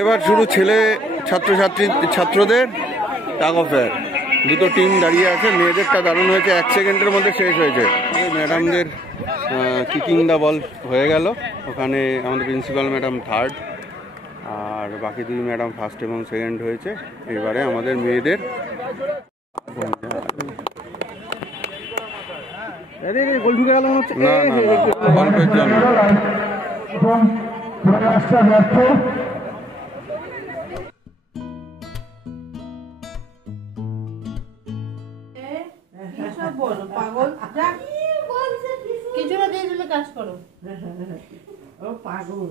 এবার শুরু ছেলে ছাত্রদের টাগ অফ ফেয়ার। দুটো টিম দাঁড়িয়ে আছে। মেয়েদেরটা দারুণ হয়েছে, 1 সেকেন্ডের মধ্যে শেষ হয়েছে। ম্যাডামদের কিকিং দ্য বল হয়ে গেল। ওখানে আমাদের প্রিন্সিপাল ম্যাডাম 3rd আর বাকি 2 ম্যাডাম 1st এবং 2nd হয়েছে। এবারে আমাদের মেয়েদের গোল ঢুকে গেল মনে হচ্ছে। না গল্পের জন্য কিছু না দিয়ে তুমি কাজ করো। ও পাগল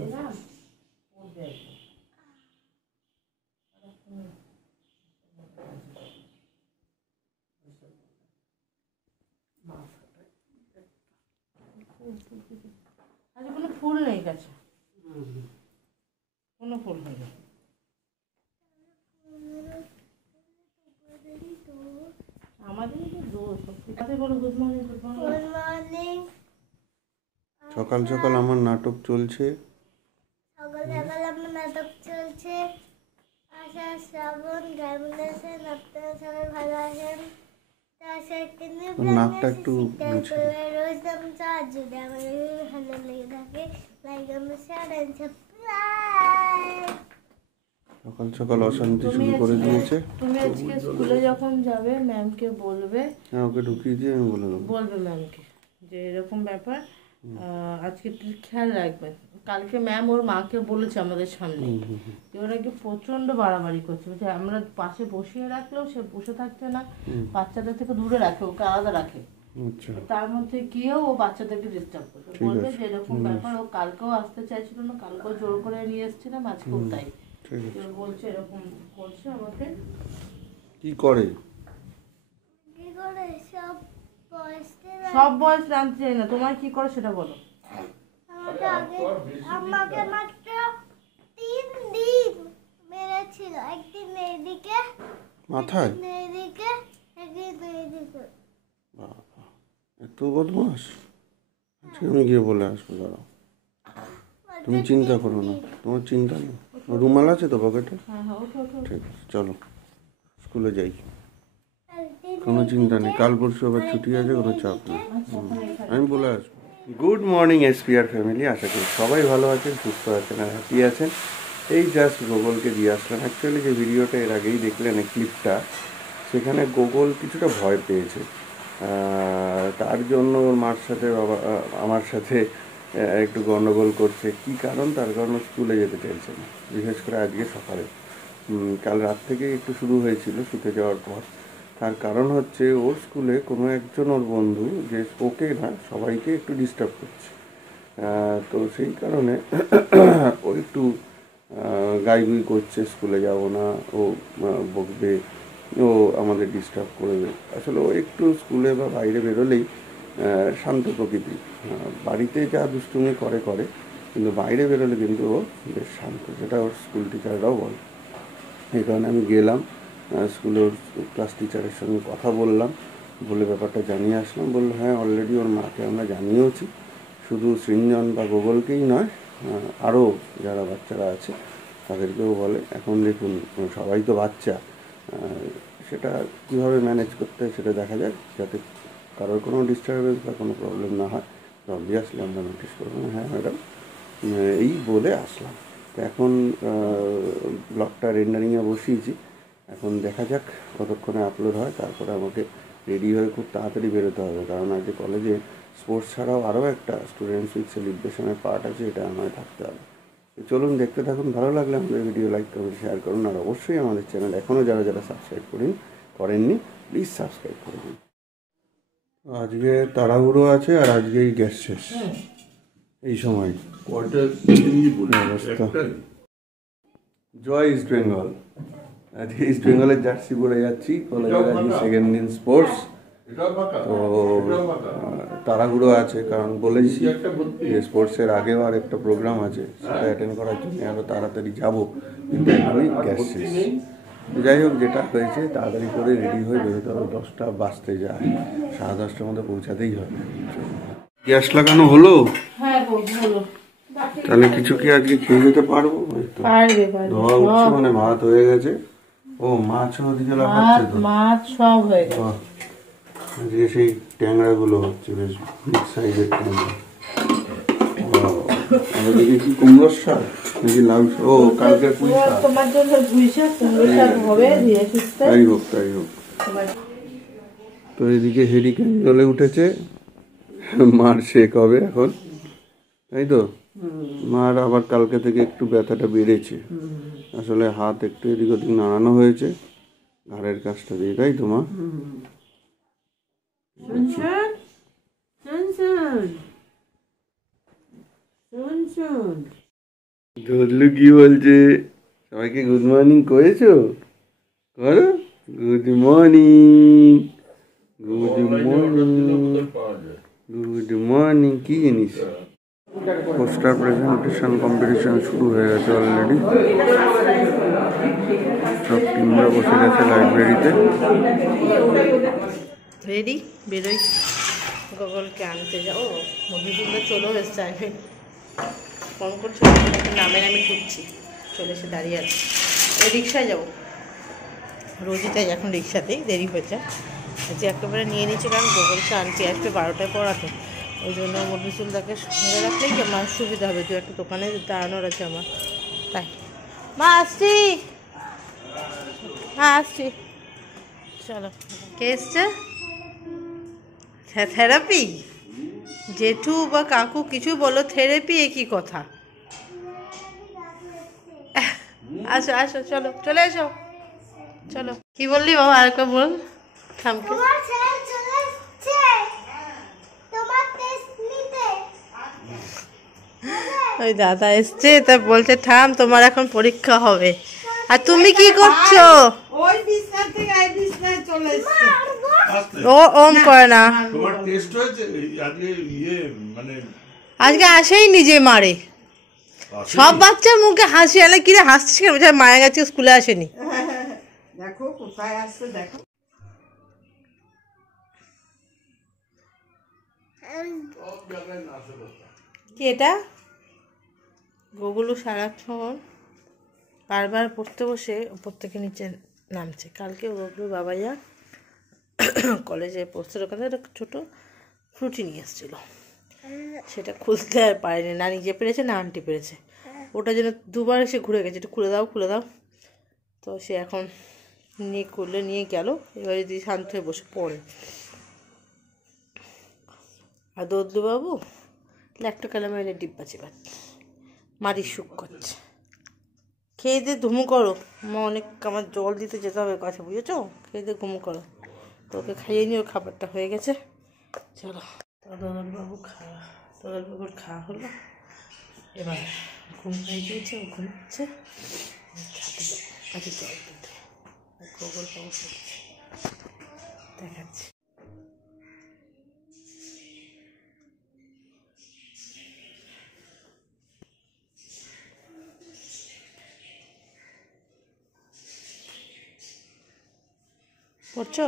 আজ কোনো ফুল নেই কাছে, কোনো ফুল নেই। সকাল সকাল আমার নাটক চলছে। আশা শ্রাবণ গাইবুলেছেন, আপনারা সবাই ভালো আছেন। নাকটা একটু রোজ চামচা যদি আমাদের ভালো লেগে থাকে like comment share and subscribe. সকাল সকাল অশান্তি শুরু করে দিয়েছে। তুমি আজকে স্কুলে যখন যাবে ম্যামকে বলবে। হ্যাঁ, ওকে ঢুকিয়ে দিয়ে আমি বলে দেবো। বলবে ম্যামকে যে এরকম ব্যাপার, আজকে একটু খেয়াল রাখবেন। কালকে ম্যাম ওর মাকে বলেছে আমাদের সামনে, ওরা কি প্রচন্ড বাড়াবাড়ি করছে। বলছে আমরা পাশে বসিয়ে রাখলেও সে বসে থাকছে না, বাচ্চাদের থেকে দূরে রাখে, ওকে আলাদা রাখে। তার মধ্যে গিয়েও ও বাচ্চাদেরকে ডিস্টার্ব করবে। বলবে যে এরকম ব্যাপার। ও কালকেও আসতে চাইছিল না, কালকেও জোর করে নিয়ে এসেছিলাম, আজকেও তাই বলছে এরকম করছে আমাকে। কি করে সব বয়স জানতে চাই না, তোমার কি করে সেটা বলো। আমাকে মাত্র 3 দিন মেরেছিল, একদিন এইদিকে মাথায়, এইদিকে একদিন এইদিকে। এত বদমাস। আজকে আমি গিয়ে বলে আসবো, দাঁড়াও। তুমি চিন্তা করো না, তোমার চিন্তা নেই। রুমাল আছে তো পকেটে? ঠিক আছে, চলো স্কুলে যাই। কোনো চিন্তা নেই, কাল পরশু আবার ছুটি আছে, কোনো চাপ নেই। আমি বলে আসবো। গুড মর্নিং এসপিআর ফ্যামিলি, আশা করি সবাই ভালো আছেন, সুস্থ আছেন আর হ্যাপি আছেন। এই জাস্ট গোগলকে দিয়ে আসলাম। অ্যাকচুয়ালি যে ভিডিওটা এর আগেই দেখলেন ক্লিপটা, সেখানে গোগল কিছুটা ভয় পেয়েছে। তার জন্য ওর মার সাথে আমার সাথে একটু গন্ডগোল করছে। কি কারণ? তার কারণ স্কুলে যেতে চাইছে না, বিশেষ করে আজকে সকালে। কাল রাত থেকে একটু শুরু হয়েছিল শুতে যাওয়ার পর। তার কারণ হচ্ছে ওর স্কুলে কোনো একজন ওর বন্ধু, যে ওকে না সবাইকে একটু ডিস্টার্ব করছে। তো সেই কারণে ও একটু গাইগুই করছে, স্কুলে যাব না, ও বকবে, ও আমাদের ডিস্টার্ব করবে। আসলে ও একটু স্কুলে বা বাইরে বেরোলেই শান্ত প্রকৃতি। বাড়িতে যা দুষ্টুমি করে, কিন্তু বাইরে বেরোলে কিন্তু ও বেশ শান্ত, যেটা ওর স্কুল টিচাররাও বলে। এই কারণে আমি গেলাম স্কুলের ক্লাস টিচারের সঙ্গে কথা বললাম, বলে ব্যাপারটা জানিয়ে আসলাম। বললো হ্যাঁ, অলরেডি ওর মাকে আমরা জানিয়েওছি, শুধু সৃঞ্জন বা গোগলকেই নয়, আরও যারা বাচ্চারা আছে তাদেরকেও বলে। এখন দেখুন, সবাই তো বাচ্চা, সেটা কীভাবে ম্যানেজ করতে হয় সেটা দেখা যাক, যাতে কারোর কোনো ডিস্টারবেন্স বা কোনো প্রবলেম না হয়। অবভিয়াসলি আমরা নোটিস করবো। হ্যাঁ ম্যাডাম, এই বলে আসলাম। তো এখন ব্লগটা রেন্ডারিংয়ে বসিয়েছি, এখন দেখা যাক কতক্ষণে আপলোড হয়। তারপরে আমাকে রেডি হয়ে খুব তাড়াতাড়ি বেরোতে হবে, কারণ আজকে কলেজে স্পোর্টস ছাড়াও আরও একটা স্টুডেন্টস উইথ সেলিব্রেশনের পার্ট আছে, এটা আমায় থাকতে হবে। তো চলুন দেখতে থাকুন। ভালো লাগলে আমাদের ভিডিও লাইক করুন, শেয়ার করুন, আর অবশ্যই আমাদের চ্যানেল এখনও যারা সাবস্ক্রাইব করেননি প্লিজ সাবস্ক্রাইব করে দিন। আজকে তাড়াহুড়ো আছে, আর আজকেই গ্যাস শেষ এই সময়। জয় ইস্ট বেঙ্গল। আজকে ইস্ট বেঙ্গলের জার্সি পরে যাচ্ছি, কলেজের আজকে 2nd দিন স্পোর্টস। তো তাড়াহুড়ো আছে, কারণ বলেছি যে স্পোর্টসের আগেও আর একটা প্রোগ্রাম আছে, সেটা অ্যাটেন্ড করার জন্য আরও তাড়াতাড়ি যাবো, কিন্তু এখনই গ্যাস শেষ। যাই হোক, যেটা হয়েছে তাড়াতাড়ি করে রেডি হয়ে বেরোতে হবে। 10টা বাজতে যায়, 10:30টার মধ্যে পৌঁছাতেই হবে। গ্যাস লাগানো হলো? হ্যাঁ হলো। তাহলে কিছু কি আজকে খেয়ে যেতে পারবো? এই তো পারবে পারবে ধোয়া উঠছে, মানে ভাত হয়ে গেছে। ও মাছও ওদিকে লাফাচ্ছে তো। মাছ সব হয়ে গেছে। বাহ, আজকে সেই ট্যাংরা গুলো হচ্ছে, বেশ বিগ সাইজের ট্যাংরা। আর ওদিকে কি কুমড়োর শাক নাকি লাউ শাক? ও কালকের পুঁই শাক। তোমার জন্য পুঁই শাক কুমড়ো শাক হবে ধীরে সুস্থে। তাই হোক তাই হোক। তো এদিকে হেরিকেন জ্বলে উঠেছে, মার শেক হবে এখন, তাই তো? মার আবার কালকে থেকে একটু ব্যথাটা বেড়েছে, আসলে হাত একটু এদিক ওদিক নাড়ানো হয়েছে ঘাড়ের কাছটা দিয়ে, তাই তো মা? ধরলু কি বলছে? সবাইকে গুড মর্নিং করেছো? করো good morning, good morning, good morning. কি জিনিস? পোস্টার প্রেজেন্টেশন কম্পিটিশন শুরু হয়ে গেছে অলরেডি। সব টিমরা বসে গেছে লাইব্রেরিতে। রেডি বেরোই, গগলকে আনতে যাও। মধুসূদন চলেও এসছে, আমি ফোন করছি, নামে নামে ঢুকছি, চলে এসে দাঁড়িয়ে আছে। এই রিক্সায় যাবো, রোজই তাই এখন রিক্সাতেই দেরি হয়েছে। আজকে একেবারে নিয়ে নিচ্ছে, কারণ গগলকে আনতে আসবে 12টায় পড়াতে, ওই জন্য মধুসূদনকে সঙ্গে রাখলেই কি আমার সুবিধা হবে। দু একটা দোকানে দাঁড়ানোর আছে আমার, তাই। মা আসছি, হ্যাঁ আসছি, চলো। কে এসছে? থেরাপি? জেঠু বা কাকু কিছু বলো, থেরাপি একই কথা। আসো আসো, চলো চলে এসো, চলো। কি বললি বাবা, আর একবার বল। থামকে তোমার স্যার চলে এসেছে তোমার টেস্ট নিতে। ওই দাদা এসছে, তা বলছে থাম, তোমার এখন পরীক্ষা হবে। আর তুমি কি করছো? ওই বিছনা থেকে এই বিছনায় চলে এসেছে। ও ওম করে না, তোমার টেস্ট হয়েছে আজকে? মানে আজকে আসেই নিজে মারে। সব বাচ্চার মুখে হাসি, আলে কিরে হাসছিস কেন? বোঝা মায়ের কাছে স্কুলে আসেনি। দেখো কোথায় আসছে, দেখো। কি এটা? গুগলু সারাক্ষণ বারবার পড়তে বসে উপর থেকে নিচে নামছে। কালকে গুগলু বাবাইয়া কলেজে পড়তে, ওখানে একটা ছোটো ফ্রুটি নিয়ে এসেছিলো, সেটা খুলতে আর পারেনি, না নিজে পেরেছে না আন্টি পেরেছে। ওটা যেন দুবার এসে ঘুরে গেছে, একটু খুলে দাও খুলে দাও। তো সে এখন নিয়ে করলে নিয়ে গেল, এবারে যদি শান্ত হয়ে বসে পড়ে। আর দৌদলুবাবু ল্যাক্টোক্যালামাইনের ডিব্বা চেপা মাটির সুখ করছে। খেয়ে দিয়ে ধুমু করো, অনেক আমার জল দিতে যেতে হবে কাছে, বুঝেছো? খেয়ে দিয়ে ঘুমু করো, তোকে খাইয়ে নিয়ে ওর খাবারটা হয়ে গেছে, চলো। দোদলবাবুর খাওয়া হলো, এবার ঘুম হয়ে গিয়েছে, ও ঘুমাচ্ছে। কাছে জল দিতে গোগল বাবু দেখাচ্ছি। পড়ছো?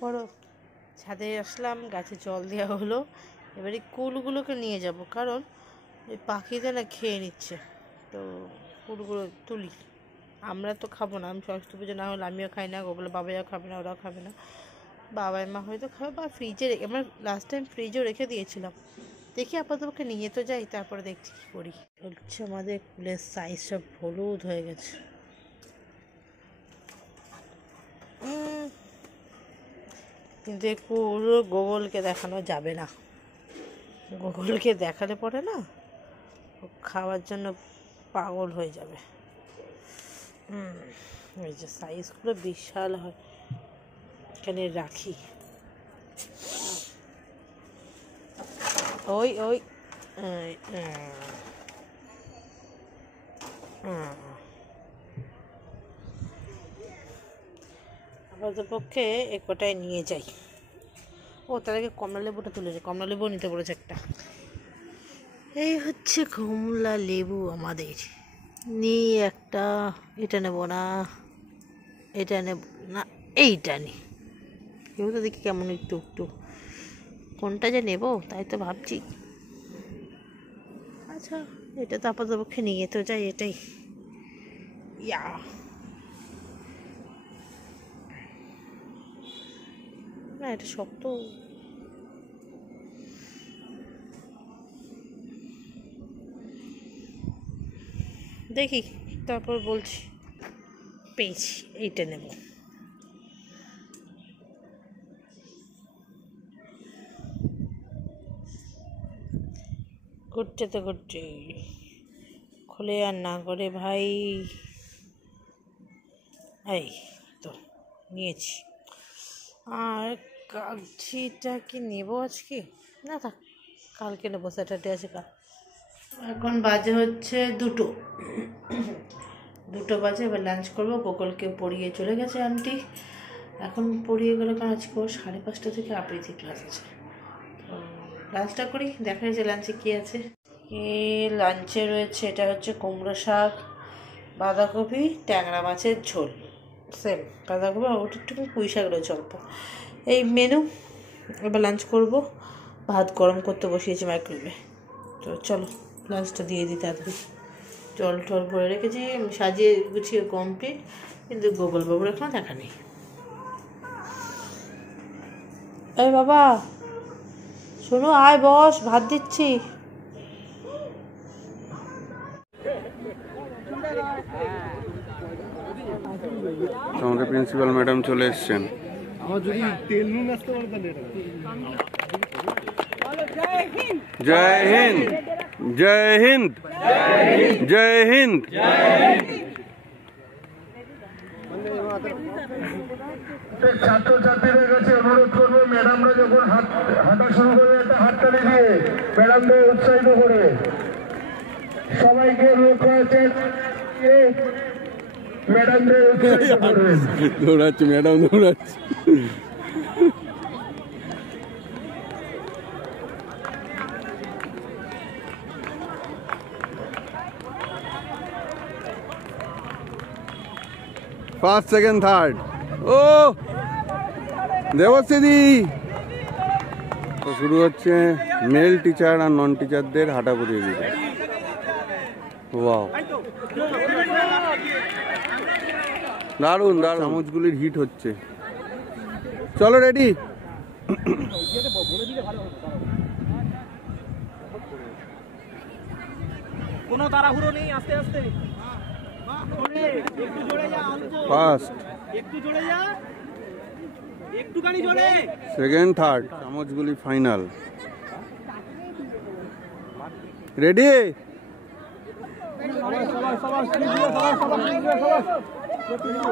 পড়ো। ছাদে আসলাম, গাছে জল দেওয়া হলো, এবারে কুলগুলোকে নিয়ে যাব, কারণ ওই পাখিতে না খেয়ে নিচ্ছে। তো কুলগুলো তুলি, আমরা তো খাবো না, আমি সরস্বতী পুজো না হলে আমিও খাই না, ওগুলো বাবাইও খাবে না, ওরাও খাবে না। বাবাই মা হয়তো খাবে, বা ফ্রিজে রেখে, আমরা লাস্ট টাইম ফ্রিজেও রেখে দিয়েছিলাম। দেখি আপাতত নিয়ে তো যাই, তারপরে দেখছি কী করি। হচ্ছে আমাদের কুলের সাইজ সব হলুদ হয়ে গেছে। কিন্তু পুরো গুগলকে দেখানো যাবে না, গুগলকে দেখালে পরে না ও খাওয়ার জন্য পাগল হয়ে যাবে। এই যে সাইজগুলো বিশাল হয়, এখানে রাখি। ওই ওই আপাতত পক্ষে এ কটায় নিয়ে যাই। ও তার আগে কমলা লেবুটা তুলে যাই, কমলা লেবু নিতে বলেছে একটা। এই হচ্ছে কমলা লেবু আমাদের। নিয়ে একটা, এটা নেব না, এটা নেব না, এইটা নি। কেউ তো দেখি কেমন একটু একটু, কোনটা যে নেব তাই তো ভাবছি। আচ্ছা এটা তো আপাতপক্ষে নিয়ে তো যাই, এটাই। ইয়া না, এটা শক্ত। দেখি তারপর বলছি। পেয়েছি, এইটা নেব। ঘুরছে তো ঘুরছে, খুলে আর না করে ভাই। এই তো নিয়েছি। আর কাগজিটা কি নেব আজকে? না থাক, কালকে নেবো, স্যাটারডে আছে কাল। এখন বাজে হচ্ছে 2 বাজে। এবার লাঞ্চ করবো। গোকুলকে পড়িয়ে চলে গেছে আন্টি, এখন পড়িয়ে গেলে, কারণ আজকে ওর 5:30 থেকে আবৃত্তি ক্লাস আছে। তো লাঞ্চটা করি, দেখা যাচ্ছে লাঞ্চে কী আছে। লাঞ্চে রয়েছে, এটা হচ্ছে কুমড়ো শাক, বাঁধাকপি, ট্যাংরা মাছের ঝোল, সেম বাঁধাকপি, ওটা একটু পুঁই শাক রয়েছে অল্প। এই মেনু। এবার লাঞ্চ করব। ভাত গরম করতে বসিয়েছি মাইক্রোওয়েভে। তো চলো লাঞ্চটা দিয়ে দিই তাড়াতাড়ি। জল টল ভরে রেখেছি, সাজিয়ে গুছিয়ে কমপ্লিট, কিন্তু গোপালবাবুর এখনো দেখা নেই। এই বাবা শোনো, আয় বস, ভাত দিচ্ছি। আমাদের প্রিন্সিপাল ম্যাডাম চলে এসছেন। জয় হিন্দ, জয় হিন্দ, জয় হিন্দ। ছাত্রছাত্রীদের কাছে অনুরোধ করবো, ম্যাডামরা যখন হাঁটা শুরু করবে একটা হাততালি দিয়ে ম্যাডামদের উৎসাহিত করবে। সবাইকে লক্ষ্য আছে, ম্যাডামদের উৎসাহিত করবেন। দৌড়াচ্ছে ম্যাডাম, দৌড়াচ্ছে। First, second, third. ও দেবশ্রী। তো শুরু হচ্ছে মেল টিচার আর নন টিচারদের হাঁটা প্রতিযোগিতা। ওয়াও, দারুণ দারুণ। চামচগুলির হিট হচ্ছে। চলো রেডি। কোনো তাড়াহুড়ো নেই, আস্তে আস্তে। ফার্স্ট, একটু জোরে যা, একটুখানি জোরে। সেকেন্ড, থার্ড, চামচগুলি ফাইনাল। রেডি।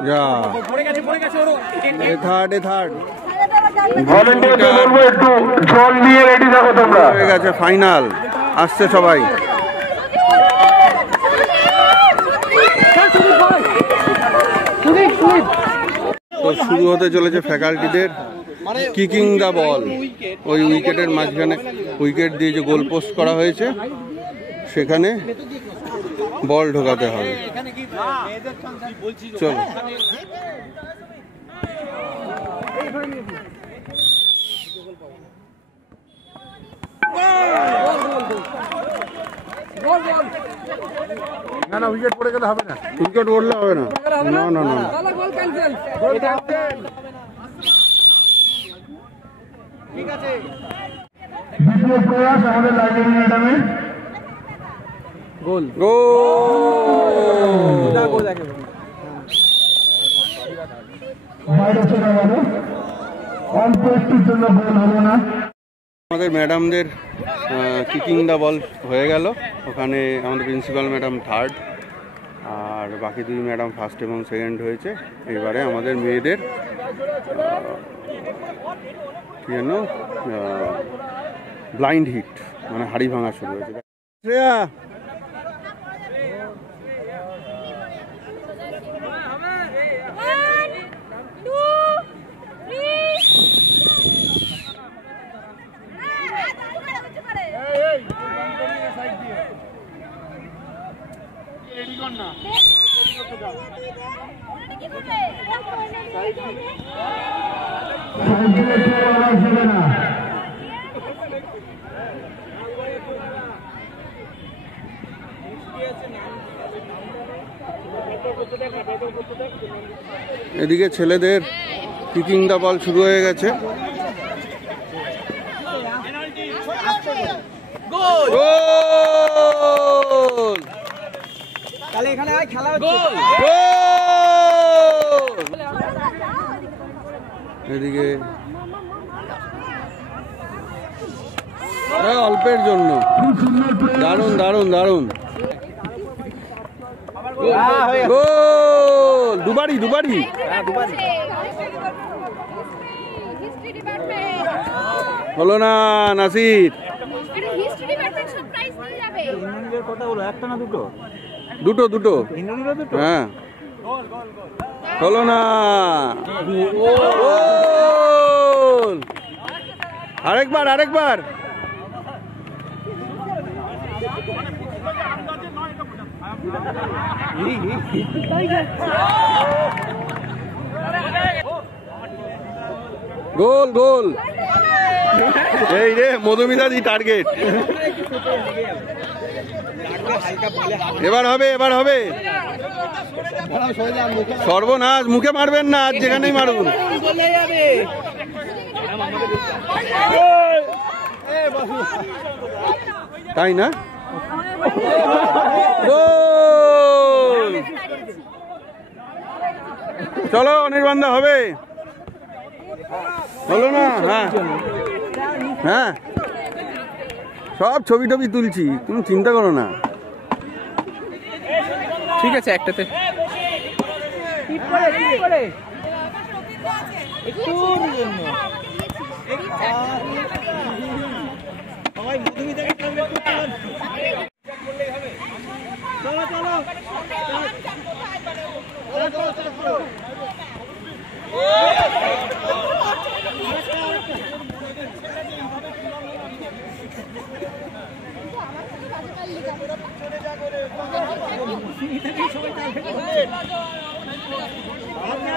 যা থার্ড, থার্ড একটু জল নিয়ে রেডি থাকো তোমরা। হয়ে গেছে, ফাইনাল আসছে সবাই। তো শুরু হতে চলেছে ফ্যাকাল্টিদের কিকিং দ্য বল। ওই উইকেটের মাঝখানে উইকেট দিয়ে যে গোল পোস্ট করা হয়েছে সেখানে বল ঢোকাতে হবে। চলো। না না, উইকেট পড়ে গেলে হবে না। উইকেট পড়লে হবে না। না না না, ঠিক আছে। দ্বিতীয় প্রয়াস আমাদের লাইব্রেরি ম্যাডামের। গোল গোল। বাইরে চলে গেল, অল্প একটুর জন্য গোল হলো না। আমাদের ম্যাডামদের কিকিং দ্য বল হয়ে গেল। ওখানে আমাদের প্রিন্সিপাল ম্যাডাম থার্ড, আর বাকি দুই ম্যাডাম ফার্স্ট এবং সেকেন্ড হয়েছে। এবারে আমাদের মেয়েদের কি যেন ব্লাইন্ড হিট, মানে হাড়ি ভাঙা শুরু হয়েছে। শ্রেয়া, এদিকে ছেলেদের কিকিং দা বল শুরু হয়ে গেছে। গোল! তাহলে এখানে খেলা হচ্ছে। এদিকে অল্পের জন্য দারুণ দারুণ দারুণ গোল! দুবারই দুবারই হলো না নাসির। কথা হলো একটা না দুটো? দুটো দুটো। হ্যাঁ হলো না। গোল! আরেকবার আরেকবার। গোল গোল! এই রে মধুমিতাদি টার্গেট। এবার হবে এবার হবে। সর্বনাশ, মুখে মারবেন না, আজ যেখানেই মারুন। তাই না? গোল! চলো অনির্বাণদা হবে। হলো না? হ্যাঁ হ্যাঁ সব ছবি টবি তুলছি, তুমি চিন্তা করো না। ঠিক আছে একটাতে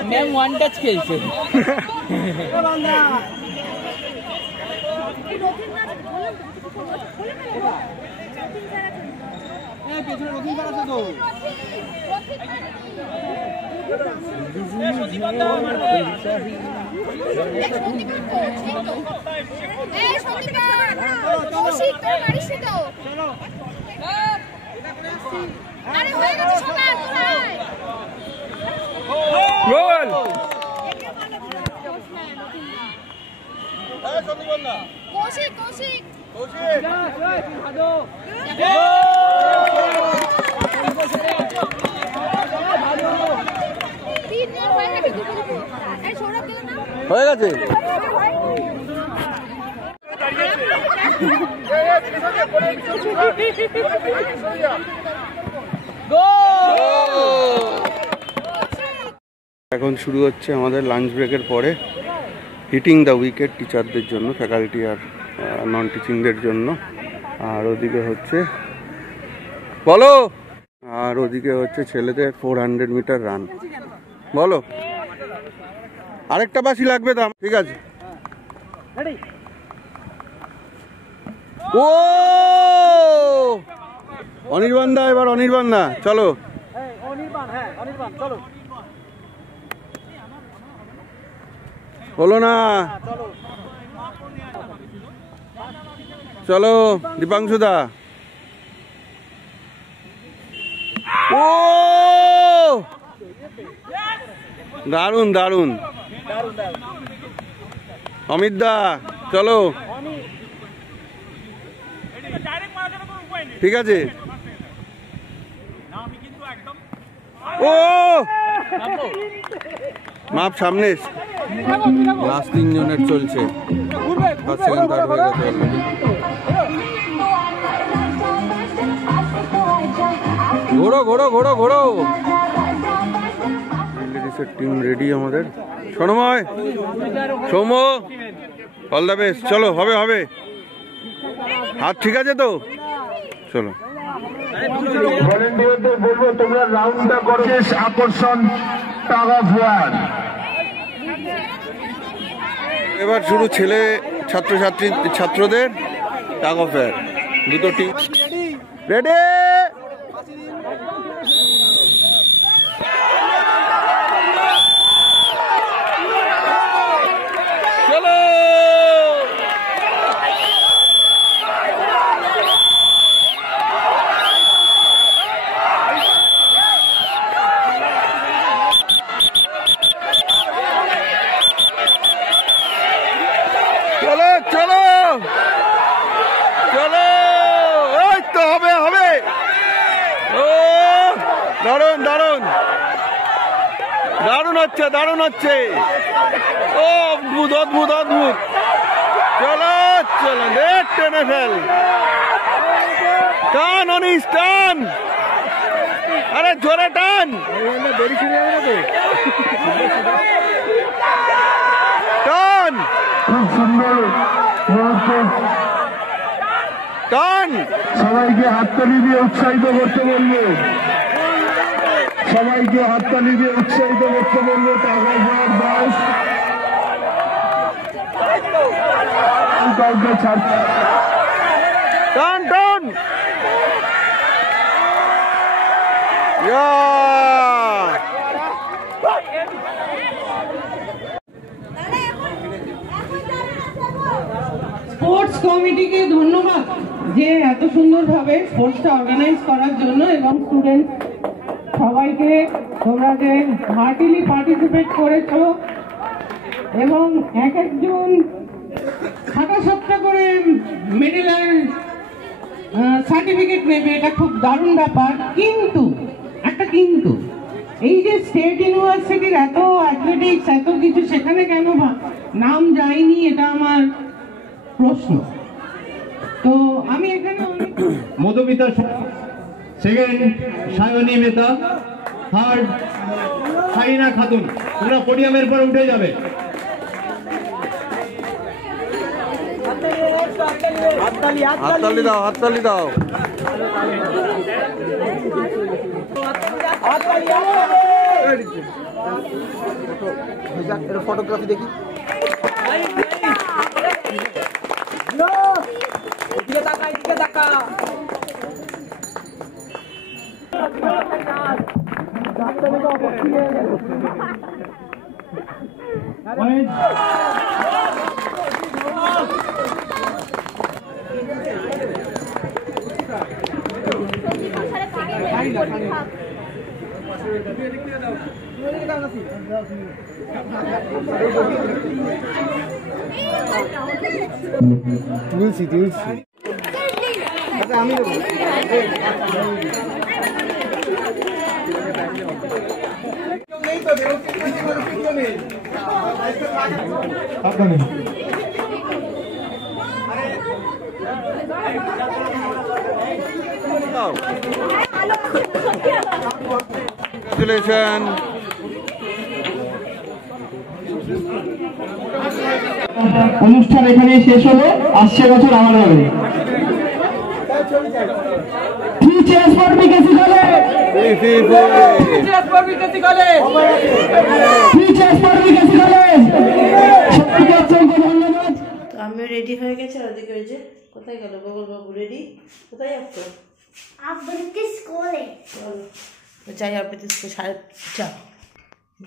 ম্যাম ওয়ান টাচ খেলছে। গোল! হয়ে গেছে। এখন শুরু হচ্ছে আমাদের লাঞ্চ ব্রেকের পরে হিটিং দ্য উইকেট টিচারদের জন্য, ফ্যাকাল্টি আর নন টিচিংদের জন্য। আর ওদিকে হচ্ছে বলো, আর ওদিকে হচ্ছে ছেলেদের 400 মিটার রান। বলো আরেকটা বাসি লাগবে তো? ঠিক আছে। ও অনির্বাণদা, এবার অনির্বাণদা চলো। হলো না, চলো দীপাংশুদা। ও দারুণ দারুণ। অমিত দা চলো। ঠিক আছে। ও মাপ সামনে, লাস্ট 3 জনের চলছে। ফার্স্ট সেকেন্ড থার্ড হয়ে গেছে অলরেডি। ঘোড়ো ঘোড়ো ঘোড়ো ঘোড়ো। লেডিসের টিম রেডি আমাদের। সোনময়, সৌম, অল দ্য বেস্ট। চলো হবে হবে। হাত ঠিক আছে তো? চলো। ভলেন্টিয়ারদের বলবো তোমরা রাউন্ডটা করো। শেষ আকর্ষণ টাগ অফ ওয়ার। এবার শুরু ছেলে ছাত্রদের টাগ অফ ওয়ার। দুটো টিম রেডি। হচ্ছে, দারুণ হচ্ছে। ও অদ্ভুত অদ্ভুত অদ্ভুত। চলো চলো, দেখ টেনে ফেল। টান অনিস টান, আরে জোরে টান। টান খুব সুন্দর মুহূর্ত। টান। সবাইকে হাততালি দিয়ে উৎসাহিত করতে বলবো, সবাইকে হাততালি দিয়ে উৎসাহিত করতে বলবো। টাকা দাস কাউকে ছাড়তে টান টান। স্পোর্টস কমিটিকে ধন্যবাদ যে এত সুন্দরভাবে স্পোর্টসটা অর্গানাইজ করার জন্য, এবং স্টুডেন্ট সবাইকে তোমরা যে হার্টিলি পার্টিসিপেট করেছো এবং এক একজন 7টা করে মেডেল আর সার্টিফিকেট নেবে, এটা খুব দারুণ ব্যাপার। কিন্তু একটা কিন্তু, এই যে স্টেট ইউনিভার্সিটির এত অ্যাথলেটিক্স এত কিছু, সেখানে কেন নাম যায়নি, এটা আমার প্রশ্ন। তো আমি এখানে মধুমিতা, সেকেন্ড সায়নী মেহতা, থার্ড সাইনা খাতুন। তোমরা পোডিয়ামের পর উঠে যাবে। হাততালি দাও, হাততালি দাও। ফটোগ্রাফি দেখি। তুলছি তুলছি। আমি Congratulations. অনুষ্ঠান এখানে শেষ হলো। আসছে বছর আমার হবে। আমি রেডি হয়ে গেছি, আর ওদিকে ওই যে কোথায় গেল গোগল বাবু? রেডি? কোথায় যাচ্ছ? আবৃত্তি স্কুলে। চলো যাই, আবৃত্তি স্কুল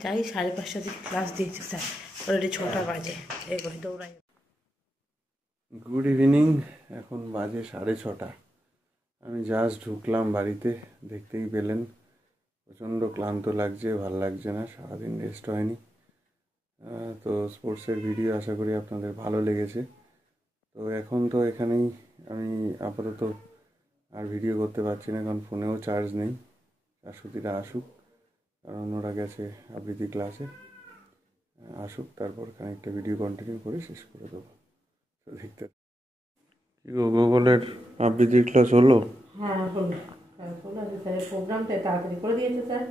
যাই 5:30 দিকে ক্লাস দিয়েছে স্যার, অলরেডি 6টা বাজে। এগোই দৌড়াই। Good evening. এখন বাজে 6:30। আমি জাস্ট ঢুকলাম বাড়িতে, দেখতেই পেলেন প্রচণ্ড ক্লান্ত লাগছে, ভাল লাগছে না, সারাদিন রেস্ট হয়নি। তো স্পোর্টসের ভিডিও আশা করি আপনাদের ভালো লেগেছে। তো এখন তো এখানেই আমি আপাতত আর ভিডিও করতে পারছি না, কারণ ফোনেও চার্জ নেই। শাশুড়িরা আসুক, কারণ ওরা গেছে আবৃত্তি ক্লাসে। আসুক, তারপর খানিকটা ভিডিও কন্টিনিউ করে শেষ করে দেবো। তো দেখতে কি গুগলের আবৃত্তি ক্লাস হলো? হ্যাঁ হলো, স্যারের প্রোগ্রামটা তাড়াতাড়ি করে দিয়েছে স্যার।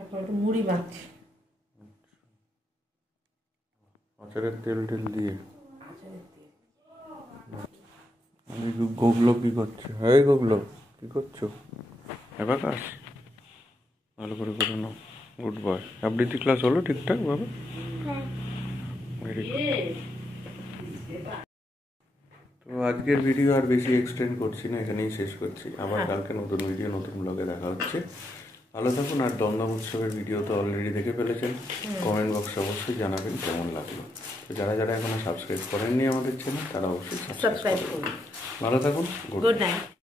এখন একটু মুড়ি মাখছি আচারের তেল টেল দিয়ে। আমি গোগলো কি করছে? হ্যাঁ গোগলো কি করছো? এবার কাজ ভালো করে করে নাও। Good boy. আবৃত্তি ক্লাস হলো ঠিকঠাক বাবা? Very good. তো আজকের ভিডিও আর বেশি এক্সটেন্ড করছি না, এখানেই শেষ করছি। আবার কালকে নতুন ভিডিও নতুন ব্লগে দেখা হচ্ছে। ভালো থাকুন। আর দমদম উৎসবের ভিডিও তো অলরেডি দেখে ফেলেছেন। কমেন্ট বক্সে অবশ্যই জানাবেন কেমন লাগলো। তো যারা যারা এখনো সাবস্ক্রাইব করেননি আমাদের চ্যানেল, তারা অবশ্যই সাবস্ক্রাইব করুন। ভালো থাকুন। Good night.